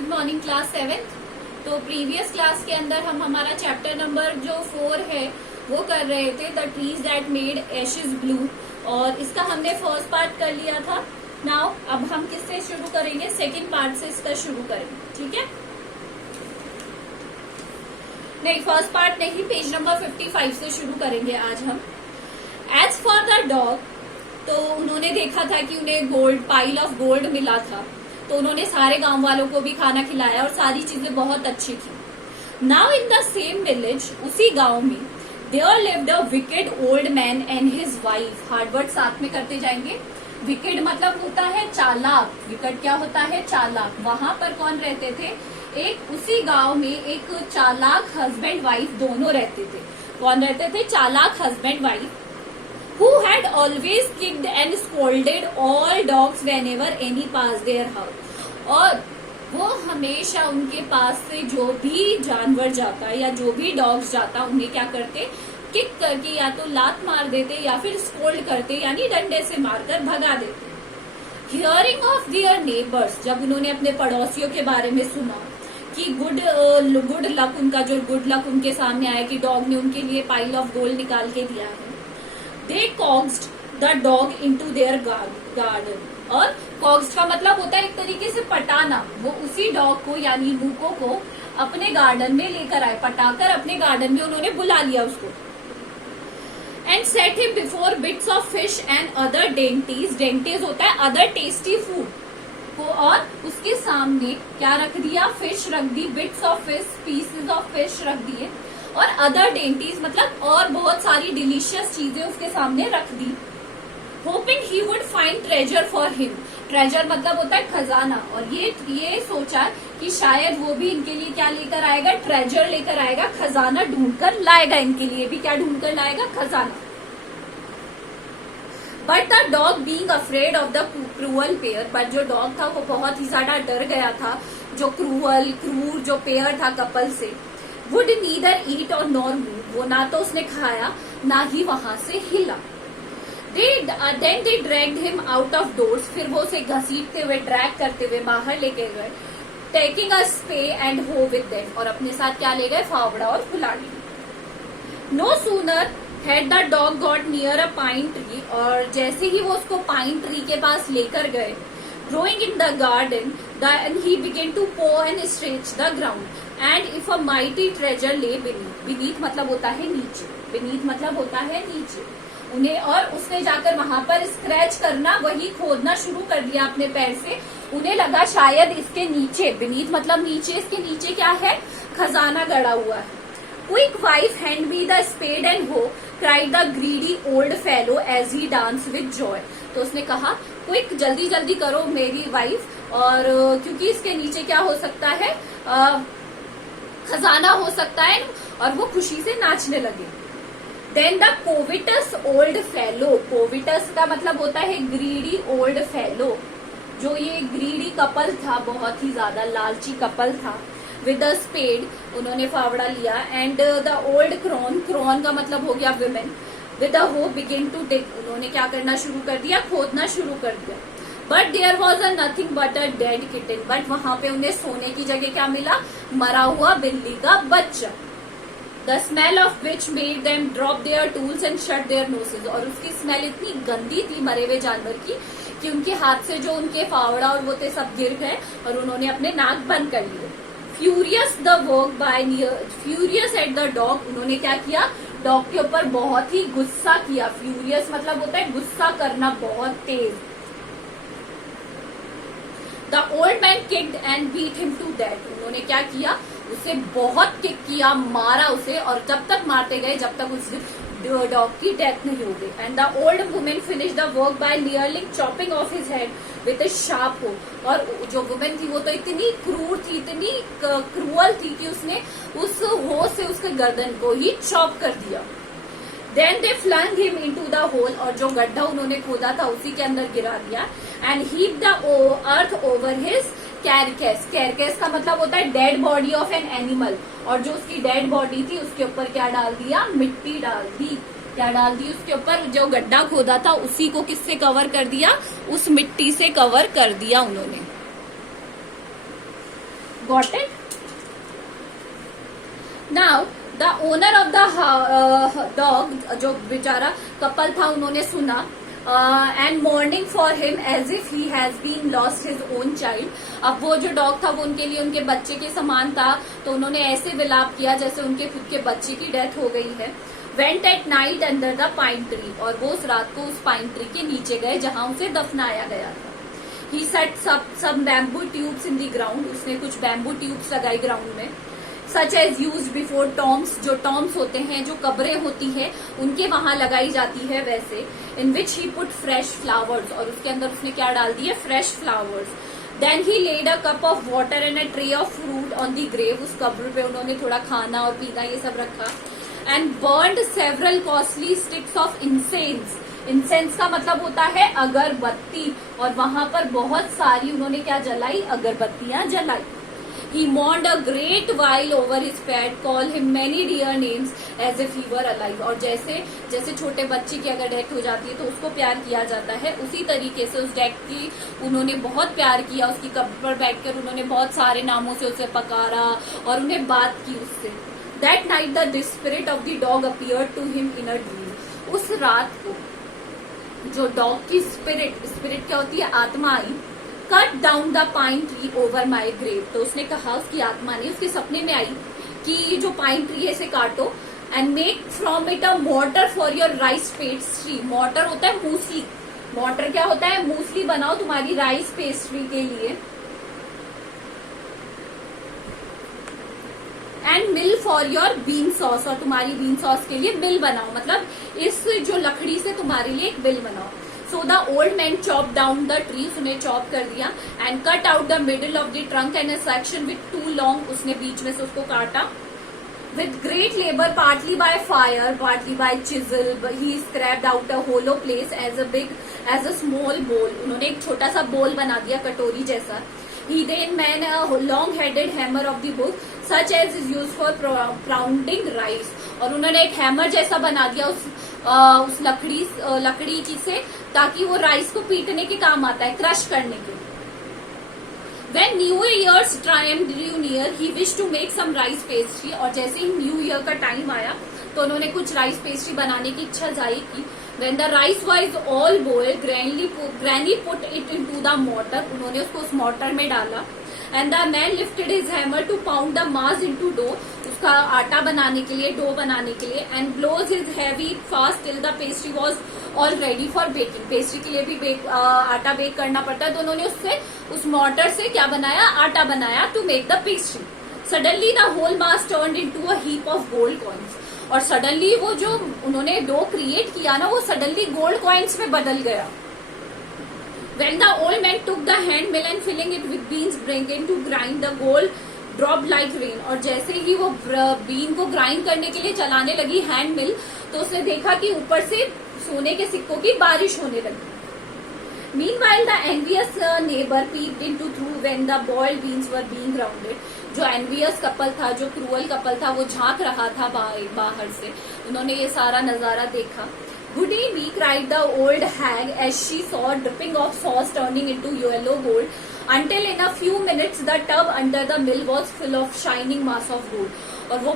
Good morning class 7th। तो previous class के अंदर हम हमारा चैप्टर नंबर जो 4 है वो कर रहे थे, the trees that made Ashes blue, और इसका हमने फर्स्ट पार्ट कर लिया था। नाउ अब हम किससे शुरू करेंगे? सेकेंड पार्ट से इसका शुरू करेंगे, ठीक है? नहीं, फर्स्ट पार्ट नहीं, पेज नंबर 55 से शुरू करेंगे आज हम। एज फॉर द डॉग, तो उन्होंने देखा था कि उन्हें गोल्ड, पाइल ऑफ गोल्ड मिला था, तो उन्होंने सारे गांव वालों को भी खाना खिलाया और सारी चीजें बहुत अच्छी थी। Now in the same village, उसी गांव में, there lived a wicked old man and his wife. Hard word साथ में करते जाएंगे। विकेड मतलब होता है चालाक, विकेड क्या होता है? चालाक। वहां पर कौन रहते थे? एक उसी गांव में एक चालाक हस्बैंड वाइफ दोनों रहते थे। कौन रहते थे? चालाक husband wife, who had always kicked and scolded all dogs whenever any passed their house। और वो हमेशा उनके पास से जो भी जानवर जाता या जो भी डॉग्स जाता उन्हें क्या करते? किक करके या तो लात मार देते या फिर स्कोल्ड करते, यानी डंडे से मारकर भगा देते। हियरिंग ऑफ देयर नेबर्स, जब उन्होंने अपने पड़ोसियों के बारे में सुना कि गुड लक, उनका जो गुड लक उनके सामने आया कि डॉग ने उनके लिए पाइल ऑफ गोल्ड निकाल के दिया है, they coaxed the dog into their garden। और coaxed का मतलब होता है एक तरीके से पटाना। वो उसी डॉग को यानी लूको को अपने गार्डन में लेकर आए, पटाकर अपने गार्डन में उन्होंने बुला लिया उसको। And set him before bits of fish and other dainties, dainties होता है अदर टेस्टी फूड को, और उसके सामने क्या रख दिया? फिश रख दी, bits of fish, pieces of fish रख दिए, और अदर डेंटीज मतलब और बहुत सारी डिलीशियस चीजें उसके सामने रख दी। Hoping he would find treasure for him, treasure मतलब होता है खजाना, और ये सोचा कि शायद वो भी इनके लिए क्या लेकर आएगा? ट्रेजर लेकर आएगा, खजाना ढूंढकर लाएगा, इनके लिए भी क्या ढूंढकर लाएगा? खजाना। But the dog being afraid of the cruel pair, but जो डॉग था वो बहुत ही ज्यादा डर गया था जो क्रूर जो पेयर था कपल से। वुड नीदर ईट और नॉर मूव, वो ना तो उसने खाया ना ही वहां से हिला। Then they dragged him out of doors, फिर वो उसे घसीटते हुए, ड्रैग करते हुए बाहर लेके गए। Taking a spade and hoe with them, और अपने साथ क्या ले गए? फावड़ा और कुल्हाड़ी। No sooner had the dog got near a pine tree, और जैसे ही वो उसको पाइन ट्री के पास लेकर गए, growing in the garden, and he began to paw and stretch the ground, and if a mighty treasure lay beneath, beneath मतलब होता है नीचे, beneath मतलब होता है नीचे उन्हें, और उसने जाकर वहां पर स्क्रैच करना, वही खोदना शुरू कर दिया अपने पैर से। उन्हें लगा शायद इसके नीचे, beneath मतलब नीचे, इसके नीचे क्या है? खजाना गड़ा हुआ है। Quick wife, hand me the spade and hoe, cried the greedy old fellow as he danced with joy। तो उसने कहा, क्विक, जल्दी जल्दी करो मेरी वाइफ, और क्योंकि इसके नीचे क्या हो सकता है? खजाना हो सकता है, और वो खुशी से नाचने लगे। Then the covetous old fellow, covetous का मतलब होता है ग्रीडी ओल्ड फेलो, जो ये ग्रीडी कपल था, बहुत ही ज्यादा लालची कपल था। विद अ स्पेड, उन्होंने फावड़ा लिया, एंड द ओल्ड क्रोन का मतलब हो गया विमेन, विद अ हो बिगिन टू डिग, उन्होंने क्या करना शुरू कर दिया? खोदना शुरू कर दिया। But there was a nothing but a dead kitten, बट वहां पे उन्हें सोने की जगह क्या मिला? मरा हुआ बिल्ली का बच्चा। The smell of which made them drop their tools and shut their noses, और उसकी स्मेल इतनी गंदी थी मरे हुए जानवर की कि उनके हाथ से जो उनके फावड़ा और वो थे सब गिर गए, और उन्होंने अपने नाक बंद कर लिए। Furious the work by furious at the dog, उन्होंने क्या किया? डॉग के ऊपर बहुत ही गुस्सा किया। फ्यूरियस मतलब होता है गुस्सा करना, बहुत तेज। The old man kicked and beat him to death, उन्होंने क्या किया? उसे बहुत किक किया, मारा उसे, और जब तक मारते गए जब तक उस डॉग की डेथ नहीं हो गई। And the old women finish the work by nearly chopping of his head with a sharp हो, और जो वुमेन थी वो तो इतनी क्रूर थी, इतनी क्रूअल थी कि उसने उस हो से उसके गर्दन को ही चॉप कर दिया। Then they flung him into the hole, और जो गड्ढा उन्होंने खोदा था उसी के अंदर गिरा दिया। And heap the earth over his carcass, carcass का मतलब होता है dead body of an animal, और जो उसकी डेड बॉडी थी उसके ऊपर क्या डाल दिया? मिट्टी डाल दी। क्या डाल दी उसके ऊपर? जो गड्ढा खोदा था उसी को किससे कवर कर दिया? उस मिट्टी से कवर कर दिया उन्होंने। Got it? Now the owner of the dog, जो बेचारा कपल था, उन्होंने सुना and mourning for him as if he has been lost his own child. अब वो जो डॉग था वो उनके लिए उनके बच्चे के समान था, तो उन्होंने ऐसे विलाप किया जैसे उनके खुद के बच्चे की डेथ हो गई है. Went at night under the pine tree, और वो उस रात को उस पाइन ट्री के नीचे गए जहां उसे दफनाया गया था. He set some bamboo tubes in the ground, उसने कुछ बैम्बू ट्यूब्स लगाई ग्राउंड में. Such as use before tombs, जो टॉम्स होते हैं, जो कब्रें होती है उनके वहां लगाई जाती है वैसे. In which he put fresh flowers, और उसके अंदर उसने क्या डाल दिया? Fresh flowers. Then he laid a cup of water and a tray of fruit on the grave, उस कब्र पे उन्होंने थोड़ा खाना और पीना ये सब रखा. And burned several costly sticks of incense. Incense का मतलब होता है अगरबत्ती, और वहां पर बहुत सारी उन्होंने क्या जलाई? अगरबत्तियां जलाई. He mourned a great while over his pet, called him many dear names as if he were alive. और जैसे जैसे छोटे बच्चे की अगर डेथ हो जाती है तो उसको प्यार किया जाता है, उसी तरीके से उस डेथ की उन्होंने बहुत प्यार किया. उसकी कब्र पर बैठकर उन्होंने बहुत सारे नामों से उसे पकारा और उन्हें बात की उससे. That night the spirit of the dog appeared to him in a dream. उस रात को जो डॉग की स्पिरिट क्या होती है? आत्मा आई. Cut down the pine tree over my grave, तो उसने कहा, उसकी आत्मा ने उसके सपने में आई कि ये जो पाइन ट्री है इसे काटो and make from it a mortar for your rice pastry. Mortar होता है मूसली. मॉर्टर क्या होता है? मूसली बनाओ तुम्हारी राइस पेस्ट्री के लिए. And mill for your bean sauce, और तुम्हारी बीन सॉस के लिए मिल बनाओ, मतलब इस जो लकड़ी से तुम्हारे लिए एक मिल बनाओ. So the old man chopped down the trees, उन्हें चॉप कर दिया. And cut out the middle of the trunk and a section with too long, उसने बीच में से उसको काटा. With great labor, partly by fire, partly by chisel, he scraped out a hollow place as a small bowl. उन्होंने एक छोटा सा बोल बना दिया, कटोरी जैसा. He then made a long-headed hammer of the wood, such as is used for pounding rice. और उन्होंने एक हैमर जैसा बना दिया उस लकड़ी की से, ताकि वो राइस को पीटने के काम आता है, क्रश करने के. When New Year's time drew near, he wished to make some rice pastry. और जैसे ही न्यू ईयर का टाइम आया तो उन्होंने कुछ राइस पेस्ट्री बनाने की इच्छा जाहिर की. When the rice was all boiled, Granny put it into the mortar. उन्होंने उसको उस mortar में डाला. And the man lifted his hammer to pound the mass into dough. उसका आटा बनाने के लिए, डो बनाने के लिए. And blows his heavy fast till the pastry was all ready for baking. Pastry के लिए भी आटा बेक करना पड़ता है, तो उन्होंने उस mortar से क्या बनाया? आटा बनाया to make the pastry. Suddenly the whole mass turned into a heap of gold coins. और सडनली वो जो उन्होंने डो क्रिएट किया ना, वो सडनली गोल्ड कॉइन्स में बदल गया. When the old man took the hand mill and filling it with beans began to grind, the gold dropped like rain. और जैसे ही वो बीन को ग्राइंड करने के लिए चलाने लगी हैंड मिल, तो उसने देखा कि ऊपर से सोने के सिक्कों की बारिश होने लगी. Meanwhile, the envious neighbor peeped into through when the boiled beans were being grounded. जो एनवियस कपल था, जो क्रूअल कपल था, वो झांक रहा था बाहर से. उन्होंने ये सारा नजारा देखा. Goody me, cried the old hag as she saw dripping of sauce turning into yellow gold, until in a few minutes the tub under the mill was full of shining mass of gold. और वो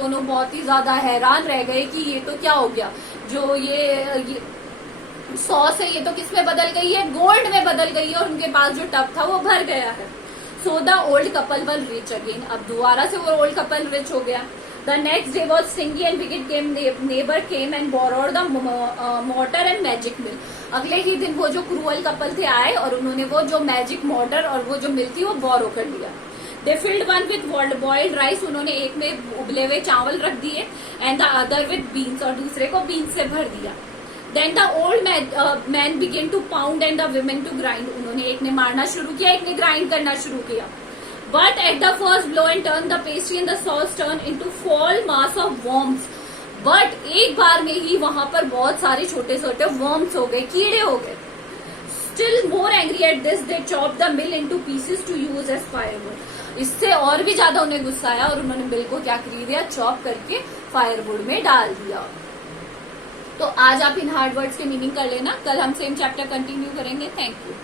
दोनों बहुत ही ज्यादा हैरान रह गए कि ये तो क्या हो गया, जो ये सॉस है ये तो किस में बदल गई है? गोल्ड में बदल गई है, और उनके पास जो टब था वो भर गया है. So the old couple were rich again. अब दोबारा से वो ओल्ड कपल रिच हो गया. The next day was stingy and wicked neighbor came and borrowed the mortar and magic mill. अगले ही दिन वो जो क्रूअल कपल थे आए और उन्होंने वो जो मैजिक मोटर और वो जो मिल थी वो बोरो कर लिया. They filled one with boiled rice. उन्होंने एक में उबले हुए चावल रख दिए, and the other with beans, और दूसरे को बीन्स से भर दिया. Then the old man began to pound and the women to grind. उन्होंने एक ने मारना शुरू किया, एक ने ग्राइंड करना शुरू किया. But at the first blow and turn, the pastry and the sauce turned into full mass of worms. But एक बार में ही वहां पर बहुत सारे छोटे छोटे worms हो गए, कीड़े हो गए. Still more angry at this, they chopped the mill into pieces to use as firewood. इससे और भी ज्यादा उन्हें गुस्सा आया और उन्होंने मिल को क्या कर दिया? चॉप करके फायरवुड में डाल दिया. तो आज आप इन हार्ड वर्ड्स के मीनिंग कर लेना. कल हम सेम चैप्टर कंटिन्यू करेंगे. Thank you.